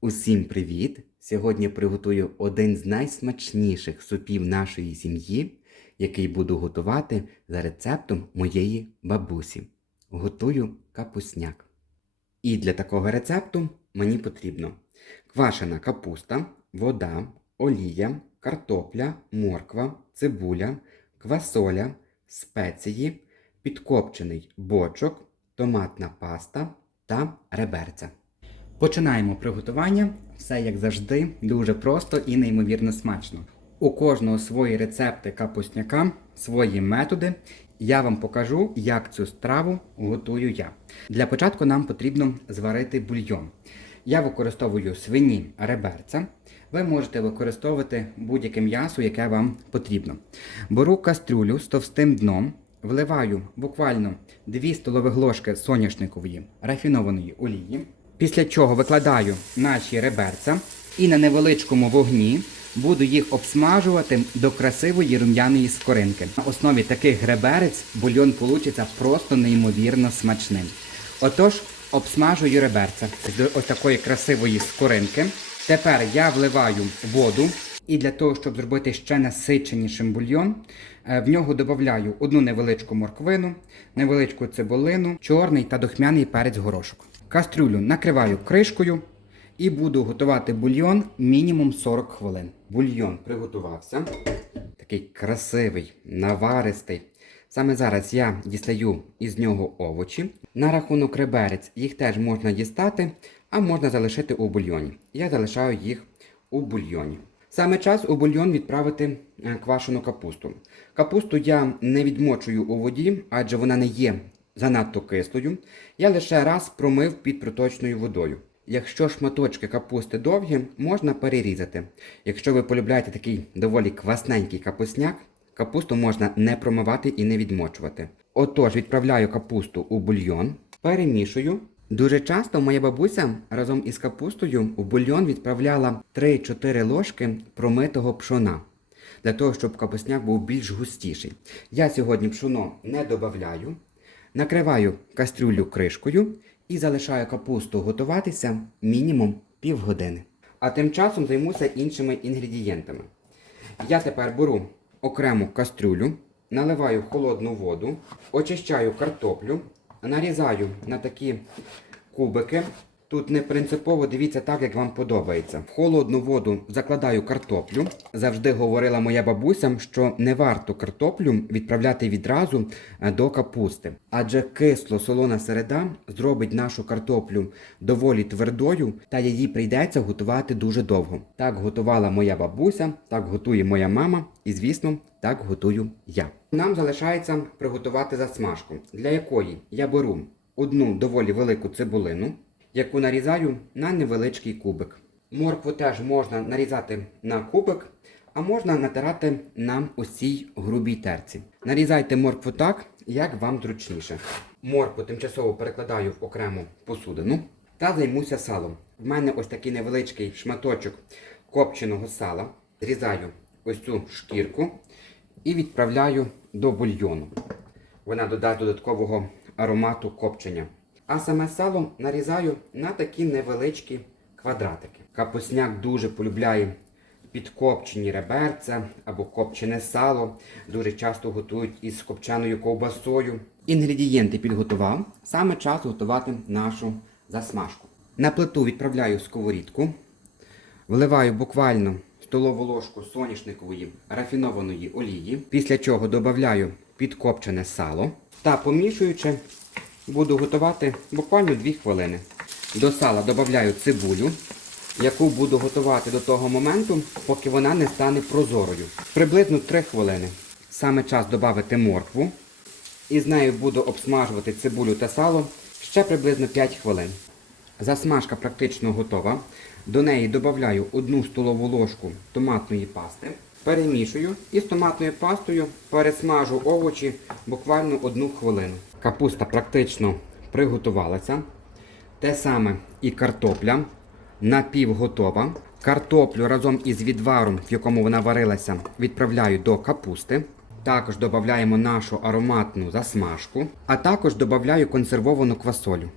Усім привіт! Сьогодні приготую один з найсмачніших супів нашої сім'ї, який буду готувати за рецептом моєї бабусі. Готую капусняк. І для такого рецепту мені потрібно квашена капуста, вода, олія, картопля, морква, цибуля, квасоля, спеції, підкопчений бочок, томатна паста та реберця. Починаємо приготування. Все як завжди, дуже просто і неймовірно смачно. У кожного свої рецепти капусняка, свої методи. Я вам покажу, як цю страву готую я. Для початку нам потрібно зварити бульйон. Я використовую свині реберця. Ви можете використовувати будь-яке м'ясо, яке вам потрібно. Беру кастрюлю з товстим дном, вливаю буквально 2 столових ложки соняшникової рафінованої олії. Після чого викладаю наші реберця і на невеличкому вогні буду їх обсмажувати до красивої рум'яної скоринки. На основі таких реберець бульйон получиться просто неймовірно смачним. Отож, обсмажую реберця до ось такої красивої скоринки. Тепер я вливаю воду. І для того, щоб зробити ще насиченішим бульйон, е, в нього додаю одну невеличку морквину, невеличку цибулину, чорний та духмяний перець горошок. Кастрюлю накриваю кришкою і буду готувати бульйон мінімум 40 хвилин. Бульйон приготувався. Такий красивий, наваристий. Саме зараз я дістаю із нього овочі. На рахунок реберець їх теж можна дістати, а можна залишити у бульйоні. Я залишаю їх у бульйоні. Саме час у бульйон відправити е, квашену капусту. Капусту я не відмочую у воді, адже вона не є занадто кислою. Я лише раз промив під проточною водою. Якщо шматочки капусти довгі, можна перерізати. Якщо ви полюбляєте такий доволі квасненький капусняк, капусту можна не промивати і не відмочувати. Отож, відправляю капусту у бульйон, перемішую. Дуже часто моя бабуся разом із капустою в бульйон відправляла 3-4 ложки промитого пшона. Для того, щоб капусняк був більш густіший. Я сьогодні пшоно не додаю. Накриваю кастрюлю кришкою і залишаю капусту готуватися мінімум півгодини. А тим часом займуся іншими інгредієнтами. Я тепер беру окрему кастрюлю, наливаю холодну воду, очищаю картоплю, нарізаю на такі кубики. Тут не принципово дивіться так, як вам подобається. В холодну воду закладаю картоплю. Завжди говорила моя бабуся, що не варто картоплю відправляти відразу е, до капусти, адже кисло-солона середа зробить нашу картоплю доволі твердою, та її прийдеться готувати дуже довго. Так готувала моя бабуся, так готує моя мама, і звісно, так готую я. Нам залишається приготувати засмажку, для якої я беру одну доволі велику цибулину яку нарізаю на невеличкий кубик. Моркву теж можна нарізати на кубик, а можна натирати на ось грубій терці. Нарізайте моркву так, як вам зручніше. Моркву тимчасово перекладаю в окрему посудину та займуся салом. В мене ось такий невеличкий шматочок копченого сала. Зрізаю ось цю шкірку і відправляю до бульйону. Вона додасть додаткового аромату копчення. А саме сало нарізаю на такі невеличкі квадратики. Капусняк дуже полюбляє підкопчені реберця або копчене сало. Дуже часто готують із копченою ковбасою. Інгредієнти підготував. Саме час готувати нашу засмажку. На плиту відправляю сковорідку. Вливаю буквально столову ложку соняшникової рафінованої олії, після чого додаю підкопчене сало та помішуючи буду готувати буквально 2 хвилини. До сала додаю цибулю, яку буду готувати до того моменту, поки вона не стане прозорою. Приблизно 3 хвилини. Саме час додати моркву. І з нею буду обсмажувати цибулю та сало ще приблизно 5 хвилин. Засмажка практично готова. До неї додаю 1 столову ложку томатної пасти. Перемішую і з томатною пастою пересмажу овочі буквально 1 хвилину. Капуста практично приготувалася. Те саме і картопля напівготова. Картоплю разом із відваром, в якому вона варилася, відправляю до капусти. Також додаємо нашу ароматну засмажку, а також додаю консервовану квасолю.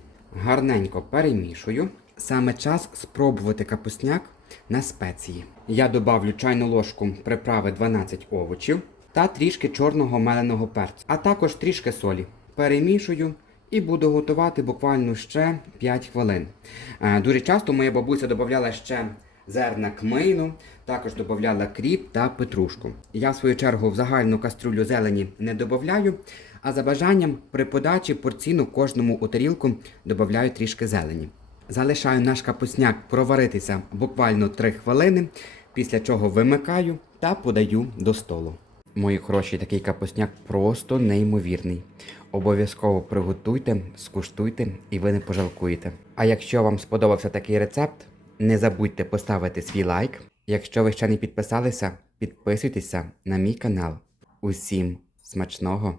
Гарненько перемішую. Саме час спробувати капусняк на спеції. Я добавлю чайну ложку приправи 12 овочів та трішки чорного меленого перцю, а також трішки солі. Перемішую і буду готувати буквально ще 5 хвилин. Е, Дуже часто моя бабуся додавала ще зерна кмину, також додавала кріп та петрушку. Я в свою чергу в загальну каструлю зелені не додаю, а за бажанням при подачі порційну кожному у тарілку додаю трішки зелені. Залишаю наш капусняк проваритися буквально 3 хвилини, після чого вимикаю та подаю до столу. Мої хороші, такий капусняк просто неймовірний. Обов'язково приготуйте, скуштуйте і ви не пожалкуєте. А якщо вам сподобався такий рецепт, не забудьте поставити свій лайк. Якщо ви ще не підписалися, підписуйтеся на мій канал. Усім смачного!